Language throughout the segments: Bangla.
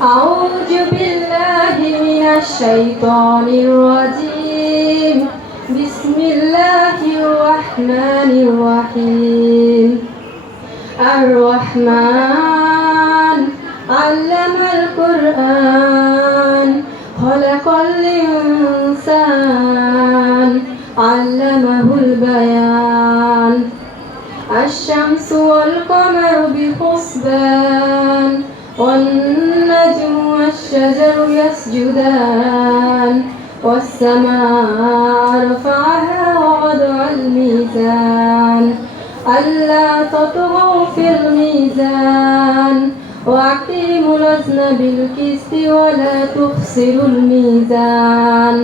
أعوذ بالله من الشيطان الرجيم بسم الله الرحمن الرحيم الرحمن علم القرآن خلق الإنسان علمه البيان الشمس والقمر بحسبان والنجم والشجر يسجدان والسماء رفعها ووضع الميزان ألا تطغوا في الميزان وأقيموا الوزن بالقسط ولا تخسروا الميزان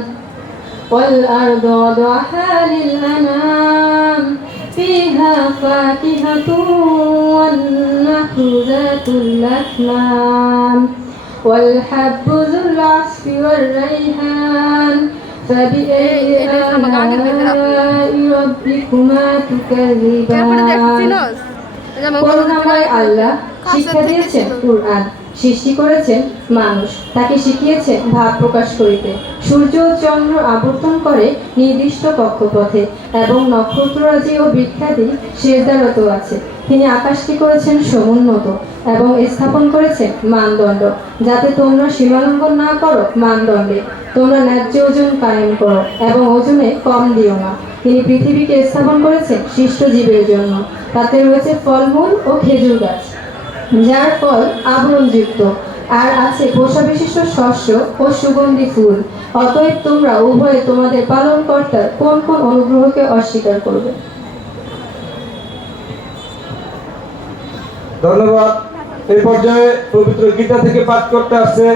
والأرض وضعها للأنام فيها فاكهة والنخل ذات الأكمام والحب ذو العصف والريحان فبأي آلاء ربكما تكذبان করুণাময় আল্লাহ শিক্ষা দিয়েছেন কুরআন, সৃষ্টি করেছেন মানুষ, তাকে শিখিয়েছেন ভাব প্রকাশ করিতে। সূর্য ও চন্দ্র আবর্তন করে নির্দিষ্ট কক্ষপথে এবং নক্ষত্ররাজি ও বৃক্ষাদি সেজদারত আছে। তিনি আকাশকে করেছেন সমুন্নত এবং স্থাপন করেছেন মানদণ্ড, যাতে তোমরা সীমালঙ্ঘন না করো। মানদণ্ডে তোমরা ন্যায্য ওজন কায়েম করো এবং ওজনে কম দিও না। তিনি পৃথিবীকে স্থাপন করেছেন সৃষ্ট জীবের জন্য, তাতে রয়েছে ফলমূল ও খেজুর গাছ যার ফল আবরণযুক্ত, আর আছে পোষা বিশিষ্ট শস্য ও সুগন্ধি ফুল। অতএব তোমরা উভয়ে তোমাদের পালনকর্তার কোন কোন অনুগ্রহকে অস্বীকার করবে? ধন্যবাদ। এই পর্যায়ে পবিত্র গীতা থেকে পাঠ করতে আসছে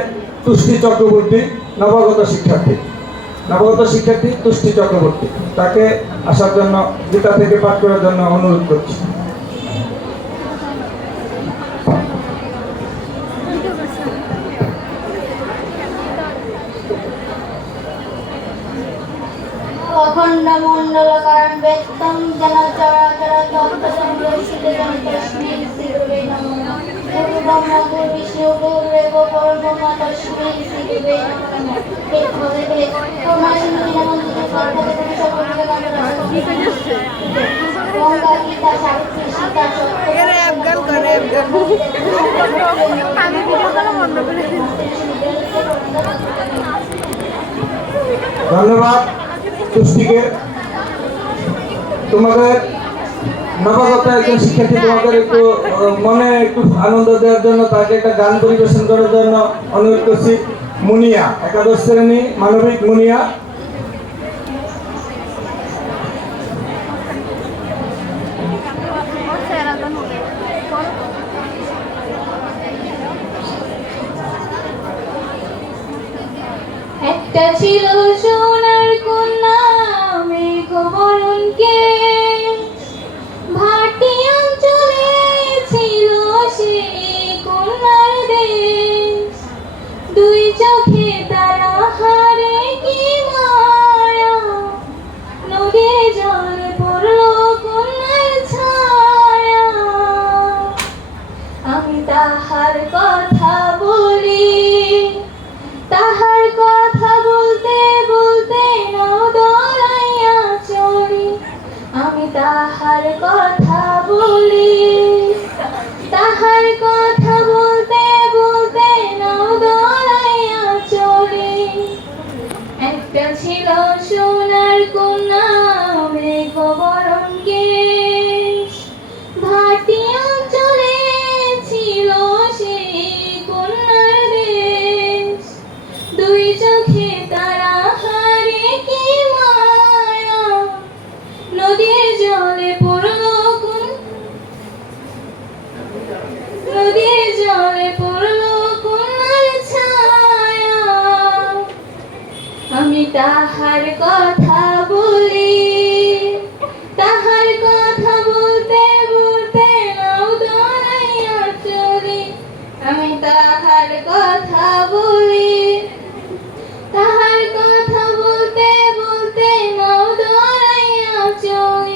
তুষ্টি চক্রবর্তী, নবাগত শিক্ষার্থী তুষ্টি চক্রবর্তী। তাকে আসার জন্য, গীতা থেকে পাঠ করার জন্য অনুরোধ করছি। অখণ্ড মণ্ডলকারণ ব্যক্তং যেন চরাচর তত্ত্বং দর্শিতং তস্मै শ্রীগুরবে নমঃ। গুরু ব্রহ্মা গুরু বিষ্ণু গুরুদেব পরব্রহ্ম তস্मै শ্রীগুরবে নমঃ। এভাবে তোমরা নিরন্তর কর্তব্য সকলকে গঙ্গা গীতা সাবিত্রী সীতা ধন্যবাদ তুষ্টিকে। তোমাদের নবাগত একজন শিক্ষার্থী, তোমাদের একটু মনে একটু আনন্দ দেওয়ার জন্য তাকে একটা গান পরিবেশন করার জন্য অনুরোধ করছি। মুনিয়া, একাদশ শ্রেণী মানবিক মুনিয়া। একটা ছিল সোনার কন্যা মেঘবরণ কেশ, ভাটি অঞ্চলে ছিল সেই কন্যার দেশ। দুই চোখে তারা হারে কি মায়া, নদীর জলে পড়লো কন্যার ছায়া। আমি তাহার কথা বলি, তাহার কথা বলতে বলতে নাও দৌড়াইয়া চলি। আমি তাহার কথা